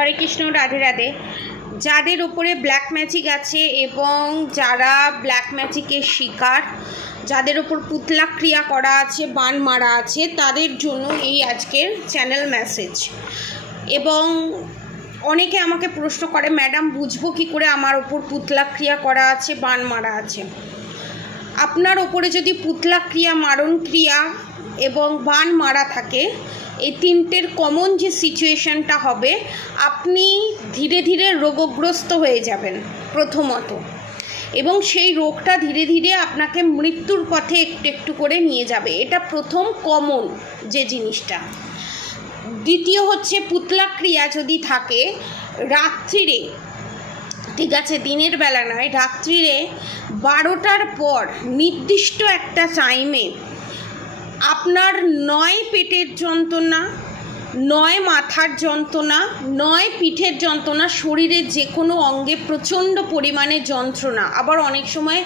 হরে কৃষ্ণ, রাধে রাধে। যাদের উপরে black magic আছে এবং যারা ব্ল্যাক ম্যাজিকের শিকার, যাদের উপর পুতলা ক্রিয়া করা আছে, বান মারা আছে, তাদের জন্য এই আজকের চ্যানেল মেসেজ। এবং অনেকে আমাকে প্রশ্ন করে, ম্যাডাম বুঝবো কী করে আমার ওপর পুতলা ক্রিয়া করা আছে, বান মারা আছে? আপনার ওপরে যদি পুতলা ক্রিয়া, মারণ ক্রিয়া এবং বান মারা থাকে, এই তিনটের কমন যে সিচুয়েশনটা হবে, আপনি ধীরে ধীরে রোগগ্রস্ত হয়ে যাবেন প্রথমত, এবং সেই রোগটা ধীরে ধীরে আপনাকে মৃত্যুর পথে একটু একটু করে নিয়ে যাবে। এটা প্রথম কমন যে জিনিসটা। দ্বিতীয় হচ্ছে, পুতলা ক্রিয়া যদি থাকে রাত্রিরে, ঠিক আছে, দিনের বেলা নয়, রাত্রিরে 12টার পর নির্দিষ্ট একটা টাইমে আপনার নয় পেটের যন্ত্রণা, নয় মাথার যন্ত্রণা, নয় পিঠের যন্ত্রণা, শরীরের যে কোনো অঙ্গে প্রচণ্ড পরিমাণে যন্ত্রণা, আবার অনেক সময়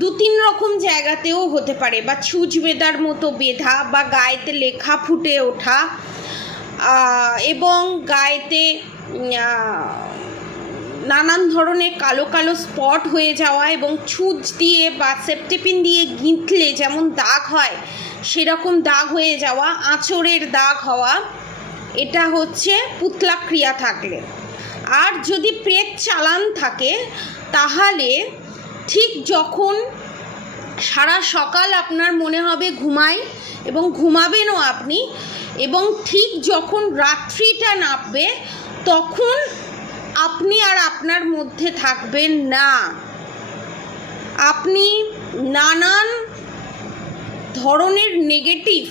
2-3 রকম জায়গাতেও হতে পারে, বা ছুঁচ বেঁধার মতো বেঁধা, বা গায়েতে লেখা ফুটে ওঠা, এবং গায়েতে নানান ধরনের কালো কালো স্পট হয়ে যাওয়া, এবং ছুঁচ দিয়ে বা সেপ্টেপিন দিয়ে গিঁথলে যেমন দাগ হয় সেরকম দাগ হয়ে যাওয়া, আঁচড়ের দাগ হওয়া, এটা হচ্ছে পুতলা ক্রিয়া থাকলে। আর যদি প্রেত চালান থাকে, তাহলে ঠিক যখন সারা সকাল আপনার মনে হবে ঘুমাই, এবং ঘুমাবেনও আপনি, এবং ঠিক যখন রাত্রিটা নামবে তখন আপনি আর আপনার মধ্যে থাকবেন না। আপনি নানান ধরনের নেগেটিভ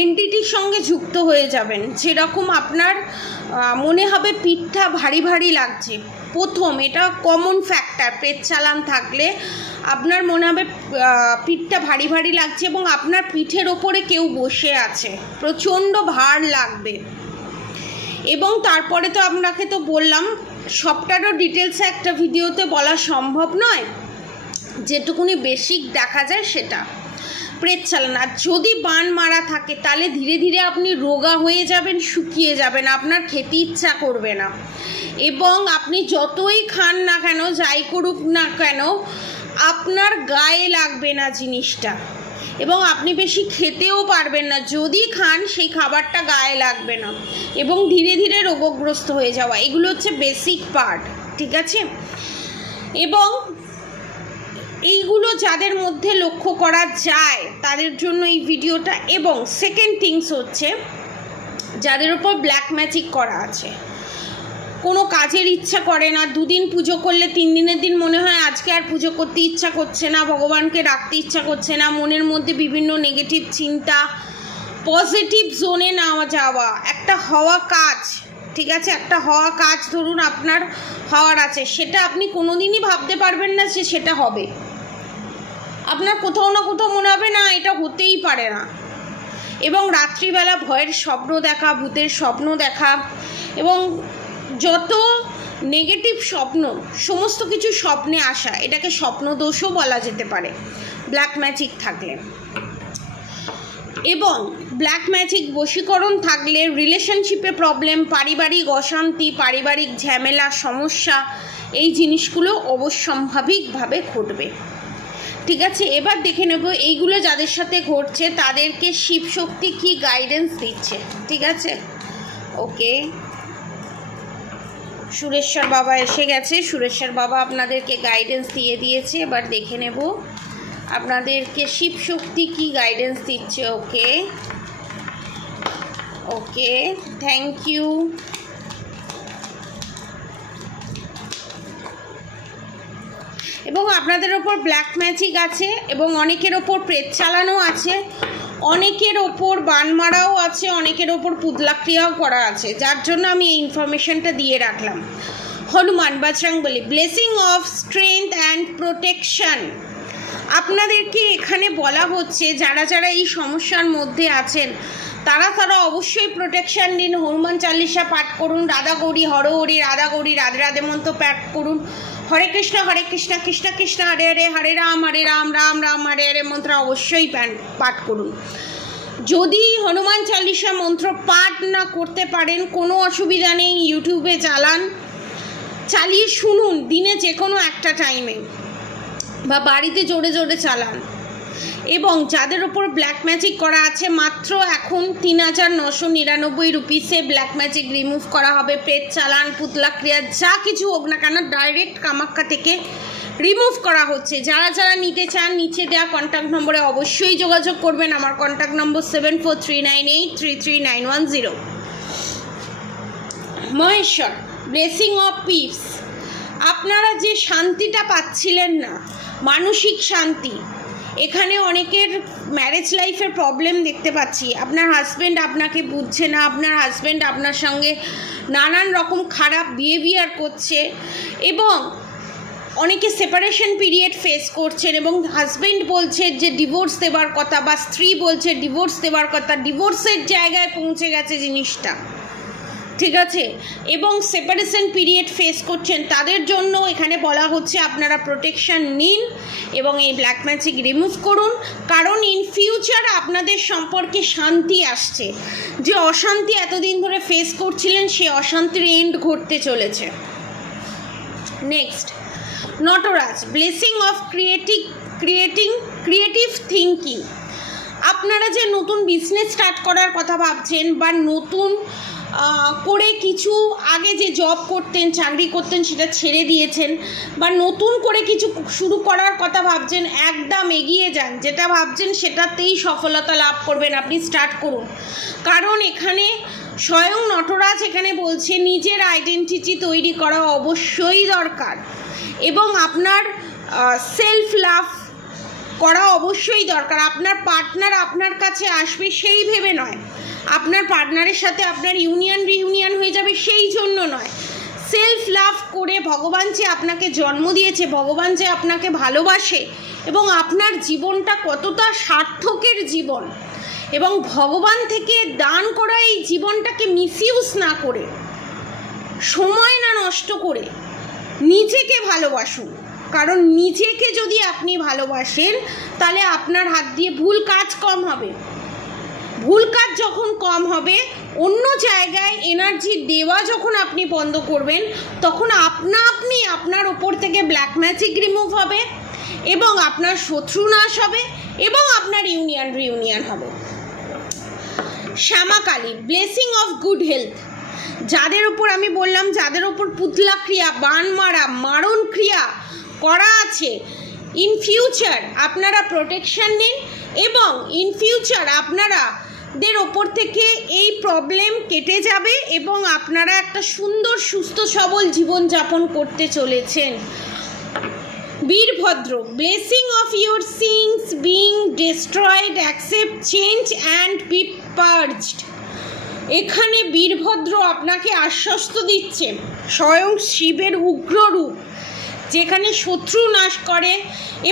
এন্টিটির সঙ্গে যুক্ত হয়ে যাবেন। যেরকম আপনার মনে হবে পিঠটা ভারী ভারী লাগছে, প্রথম এটা কমন ফ্যাক্টর। পেট চালান থাকলে আপনার মনে হবে পিঠটা ভারী ভারী লাগছে, এবং আপনার পিঠের ওপরে কেউ বসে আছে, প্রচণ্ড ভার লাগবে। এবং তারপরে তো আপনাকে তো বললাম, সবটারও ডিটেলসে একটা ভিডিওতে বলা সম্ভব নয়, যেটুকুনি বেসিক দেখা যায় সেটা। প্রেত চালান, আর যদি বান মারা থাকে তাহলে ধীরে ধীরে আপনি রোগা হয়ে যাবেন, শুকিয়ে যাবেন, আপনার খেতে ইচ্ছা করবে না, এবং আপনি যতই খান না কেন, যাই করুক না কেন, আপনার গায়ে লাগবে না জিনিসটা, এবং আপনি বেশি খেতেও পারবেন না। যদি খান সেই খাবারটা গায়ে লাগবে না, এবং ধীরে ধীরে রোগগ্রস্ত হয়ে যাওয়া, এগুলো হচ্ছে বেসিক পার্ট, ঠিক আছে? এবং এইগুলো যাদের মধ্যে লক্ষ্য করা যায় তাদের জন্য এই ভিডিওটা। এবং সেকেন্ড থিংস হচ্ছে, যাদের উপর ব্ল্যাক ম্যাজিক করা আছে, কোনো কাজের ইচ্ছা করে না, 2 দিন পুজো করলে 3 দিনের দিন মনে হয় আজকে আর পুজো করতে ইচ্ছা করছে না, ভগবানকে ডাকতে ইচ্ছা করছে না, মনের মধ্যে বিভিন্ন নেগেটিভ চিন্তা, পজিটিভ জোনে না যাওয়া, একটা হওয়া কাজ, ঠিক আছে, একটা হওয়া কাজ ধরুন আপনার হওয়ার আছে, সেটা আপনি কোনো দিনই ভাবতে পারবেন না যে সেটা হবে। আপনার কোথাও না কোথাও মনে হবে না, এটা হতেই পারে না। এবং রাত্রিবেলা ভয়ের স্বপ্ন দেখা, ভূতের স্বপ্ন দেখা, এবং যত নেগেটিভ স্বপ্ন, সমস্ত কিছু স্বপ্নে আসা, এটাকে স্বপ্নদোষও বলা যেতে পারে ব্ল্যাক ম্যাজিক থাকলে। এবং ব্ল্যাক ম্যাজিক বশীকরণ থাকলে রিলেশনশিপে প্রবলেম, পারিবারিক অশান্তি, পারিবারিক ঝামেলা, সমস্যা, এই জিনিসগুলো অবশ্যম্ভাবিকভাবে ঘটবে, ঠিক আছে? এবার দেখে নেব এইগুলো যাদের সাথে ঘটছে তাদেরকে শিবশক্তি কী গাইডেন্স দিচ্ছে, ঠিক আছে? ওকে, সুরেশ্বর বাবা এসে গেছে, সুরেশ্বর বাবা আপনাদেরকে গাইডেন্স দিয়ে দিয়েছে। এবার দেখে নেব আপনাদেরকে শিবশক্তি কী গাইডেন্স দিচ্ছে। ওকে ওকে, থ্যাংক ইউ। এবং আপনাদের ওপর ব্ল্যাক ম্যাজিক আছে, এবং অনেকের ওপর প্রেত চালানো আছে, অনেকের ওপর বান মারাও আছে, অনেকের ওপর পুতলা ক্রিয়াও করা আছে, যার জন্য আমি এই ইনফরমেশনটা দিয়ে রাখলাম। Hanuman Bajrangbali, blessing of strength and protection. আপনাদেরকে এখানে বলা হচ্ছে, যারা যারা এই সমস্যার মধ্যে আছেন তারা অবশ্যই প্রোটেকশান দিন, হনুমান চালিসা পাঠ করুন, রাধা গৌরী হরি, রাধা গৌরী রাধে রাধে মন্ত্র পাঠ করুন, হরে কৃষ্ণ কৃষ্ণ কৃষ্ণ হরে হরে, হরে রাম রাম রাম হরে হরে মন্ত্র অবশ্যই পাঠ করুন। যদি হনুমান চালিসা মন্ত্র পাঠ না করতে পারেন কোনো অসুবিধা নেই, ইউটিউবে চালিয়ে শুনুন দিনে যে কোনো একটা টাইমে, বা বাড়িতে জোরে জোরে চালান। এবং যাদের ওপর ব্ল্যাক ম্যাজিক করা আছে মাত্র এখন ৩,৯৯৯ রুপিসে ব্ল্যাক ম্যাজিক রিমুভ করা হবে। পেট চালান, পুতলা ক্রিয়া যা কিছু হোক না কেন ডাইরেক্ট কামাখ্যা থেকে রিমুভ করা হচ্ছে। যারা যারা নিতে চান নিচে দেওয়া কন্ট্যাক্ট নম্বরে অবশ্যই যোগাযোগ করবেন। আমার contact number 7439833910। Maheshwar blessing of piece. আপনারা যে শান্তিটা পাচ্ছিলেন না, মানসিক শান্তি, এখানে অনেকের ম্যারেজ লাইফের প্রবলেম দেখতে পাচ্ছি। আপনার হাজব্যান্ড আপনাকে বুঝছে না, আপনার হাজব্যান্ড আপনার সঙ্গে নানান রকম খারাপ বিহেভিয়ার করছে, এবং অনেকে সেপারেশন পিরিয়ড ফেস করছেন, এবং হাজব্যান্ড বলছে যে ডিভোর্স দেওয়ার কথা, বা স্ত্রী বলছে ডিভোর্স দেওয়ার কথা, ডিভোর্সের জায়গায় পৌঁছে গেছে জিনিসটা, ঠিক আছে, এবং সেপারেশন পিরিয়ড ফেস করছেন। তাদের জন্য এখানে বলা হচ্ছে আপনারা প্রোটেকশন নিন এবং এই ব্ল্যাক ম্যাজিক রিমুভ করুন, কারণ ইন ফিউচার আপনাদের সম্পর্কে শান্তি আসছে। যে অশান্তি এতদিন ধরে ফেস করছিলেন সেই অশান্তির এন্ড ঘটতে চলেছে। Next, Nataraj blessing of creative thinking. আপনারা যে নতুন বিজনেস স্টার্ট করার কথা ভাবছেন, বা নতুন করে কিছু আগে যে জব করতেন, চাকরি করতেন, সেটা ছেড়ে দিয়েছেন, বা নতুন করে কিছু শুরু করার কথা ভাবছেন, একদম এগিয়ে যান। যেটা ভাবছেন সেটাতেই সফলতা লাভ করবেন, আপনি স্টার্ট করুন। কারণ এখানে স্বয়ং নটরাজ এখানে বলছে নিজের আইডেন্টিটি তৈরি করা অবশ্যই দরকার, এবং আপনার সেলফ লাভ করা অবশ্যই দরকার। আপনার পার্টনার আপনার কাছে আসবে সেই ভেবে নয়, আপনার পার্টনারের সাথে আপনার রিউনিয়ন হয়ে যাবে সেই জন্য নয়। সেলফ লাভ করে ভগবান যে আপনাকে জন্ম দিয়েছে, ভগবান যে আপনাকে ভালোবাসে, এবং আপনার জীবনটা কতটা সার্থকের জীবন, এবং ভগবান থেকে দান করা এই জীবনটাকে মিসইউজ না করে, সময় না নষ্ট করে নিজেকে ভালোবাসুন। কারণ নিজেকে যদি আপনি ভালোবাসেন তাহলে আপনার হাত দিয়ে ভুল কাজ কম হবে। ভুল কাজ যখন কম হবে, অন্য জায়গায় এনার্জি দেওয়া যখন আপনি বন্ধ করবেন, তখন আপনি আপনার ওপর থেকে ব্ল্যাক ম্যাজিক রিমুভ হবে, এবং আপনার শত্রু নাশ হবে, এবং আপনার রিউনিয়ন হবে। Shyamakali blessing of good health. যাদের উপর আমি বললাম, যাদের উপর পুতলা ক্রিয়া, বান মারা, মারণ ক্রিয়া করা আছে, ইন ফিউচার আপনারা প্রোটেকশন নিন, এবং ইন ফিউচার আপনাদের ওপর থেকে এই প্রবলেম কেটে যাবে, এবং আপনারা একটা সুন্দর সুস্থ সবল জীবনযাপন করতে চলেছেন। Virabhadra blessing of your sins being destroyed, accept change and be purged. এখানে বীরভদ্র আপনাকে আশ্বস্ত দিচ্ছে, স্বয়ং শিবের উগ্র রূপ, যেখানে শত্রু নাশ করে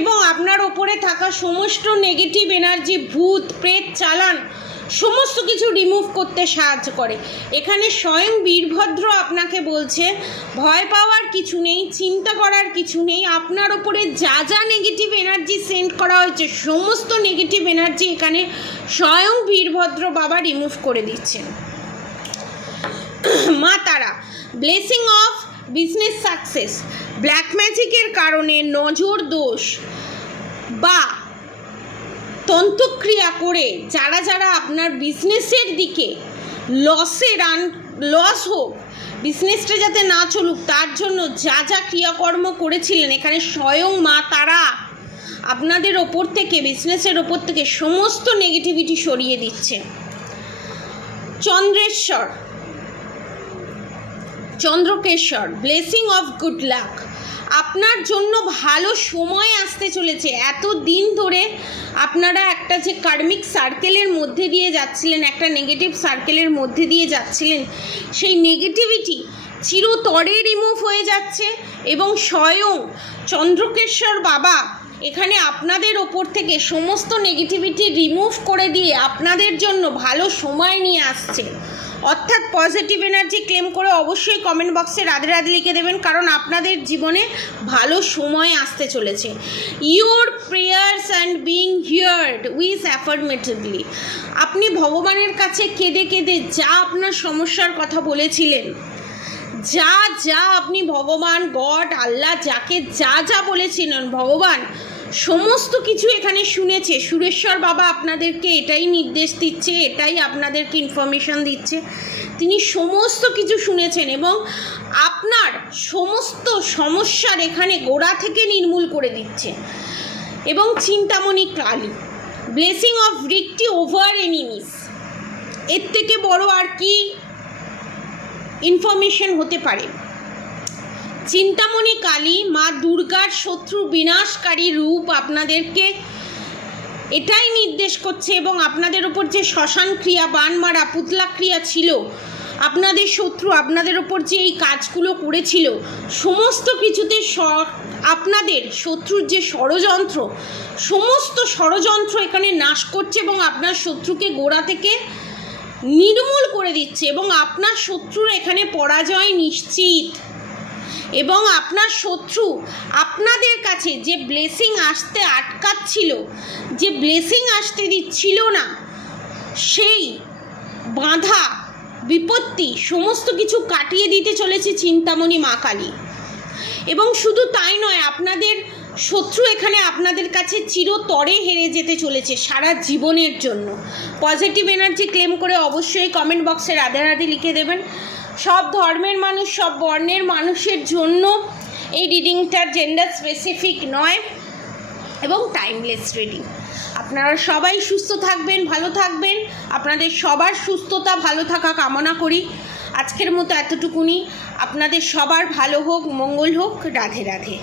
এবং আপনার ওপরে থাকা সমস্ত নেগেটিভ এনার্জি, ভূত প্রেত চালান, সমস্ত কিছু রিমুভ করতে সাহায্য করে। এখানে স্বয়ং বীরভদ্র আপনাকে বলছে ভয় পাওয়ার কিছু নেই, চিন্তা করার কিছু নেই। আপনার ওপরে যা যা নেগেটিভ এনার্জি সেন্ড করা হয়েছে, সমস্ত নেগেটিভ এনার্জি এখানে স্বয়ং বীরভদ্র বাবা রিমুভ করে দিচ্ছেন। মা তারা blessing of business success. Black ম্যাজিকের কারণে নজর দোষ বা তন্ত্রক্রিয়া করে যারা যারা আপনার বিজনেসের দিকে লস হোক, বিজনেসটা যাতে না চলুক, তার জন্য যা যা ক্রিয়াকর্ম করেছিলেন, এখানে স্বয়ং মা তারা আপনাদের ওপর থেকে, বিজনেসের ওপর থেকে সমস্ত নেগেটিভিটি সরিয়ে দিচ্ছে। চন্দ্রকেশ্বর ব্লেসিং অফ গুড লাক। আপনার জন্য ভালো সময় আসতে চলেছে। এত দিন ধরে আপনারা একটা যে কার্মিক সার্কেলের মধ্যে দিয়ে যাচ্ছিলেন, একটা নেগেটিভ সার্কেলের মধ্যে দিয়ে যাচ্ছিলেন, সেই নেগেটিভিটি চিরতরে রিমুভ হয়ে যাচ্ছে, এবং স্বয়ং চন্দ্রকেশ্বর বাবা এখানে আপনাদের ওপর থেকে সমস্ত নেগেটিভিটি রিমুভ করে দিয়ে আপনাদের জন্য ভালো সময় নিয়ে আসছে। অর্থাৎ পজিটিভ এনার্জি ক্লেম করে অবশ্যই কমেন্ট বক্সে রাধে রাধে লিখে দেবেন, কারণ আপনাদের জীবনে ভালো সময় আসতে চলেছে। Your prayers and being heard with affirmatively. আপনি ভগবানের কাছে কেঁদে কেঁদে যা আপনার সমস্যার কথা বলেছিলেন, যা যা আপনি ভগবান, গড, আল্লাহ, যাকে যা যা বলেছিলেন, ভগবান সমস্ত কিছু এখানে শুনেছে। সুরেশ্বর বাবা আপনাদেরকে এটাই নির্দেশ দিচ্ছে, এটাই আপনাদেরকে ইনফরমেশন দিচ্ছে। তিনি সমস্ত কিছু শুনেছেন এবং আপনার সমস্ত সমস্যার এখানে গোড়া থেকে নির্মূল করে দিচ্ছে। এবং Chintamani Kali, blessing of victory over enemies, এর থেকে বড় আর কি ইনফরমেশন হতে পারে? চিন্তামণি কালী মা দুর্গার শত্রু বিনাশকারী রূপ আপনাদেরকে এটাই নির্দেশ করছে। এবং আপনাদের উপর যে শ্মশান ক্রিয়া, বান মারা, পুতলা ক্রিয়া ছিল, আপনাদের শত্রু আপনাদের উপর যে এই কাজগুলো করেছিল, সমস্ত কিছুতে আপনাদের শত্রুর যে ষড়যন্ত্র, সমস্ত ষড়যন্ত্র এখানে নাশ করছে এবং আপনার শত্রুকে গোড়া থেকে নির্মূল করে দিচ্ছে। এবং আপনার শত্রুর এখানে পরাজয় নিশ্চিত। এবং আপনার শত্রু আপনাদের কাছে যে ব্লেসিং আসতে আটকাচ্ছিল, যে ব্লেসিং আসতে দিচ্ছিল না, সেই বাধা বিপত্তি সমস্ত কিছু কাটিয়ে দিতে চলেছে চিন্তামণি মা কালী। এবং শুধু তাই নয়, আপনাদের শত্রু এখানে আপনাদের কাছে চিরতরে হেরে যেতে চলেছে সারা জীবনের জন্য। পজিটিভ এনার্জি ক্লেম করে অবশ্যই কমেন্ট বক্সে রাধে রাধে লিখে দেবেন। সব ধর্মের মানুষ, সব বর্ণের মানুষের জন্য এই রিডিংটা জেন্ডার স্পেসিফিক নয় এবং টাইমলেস রিডিং। আপনারা সবাই সুস্থ থাকবেন, ভালো থাকবেন। আপনাদের সবার সুস্থতা, ভালো থাকা কামনা করি। আজকের মতো এতটুকুনি। আপনাদের সবার ভালো হোক, মঙ্গল হোক। রাধে রাধে।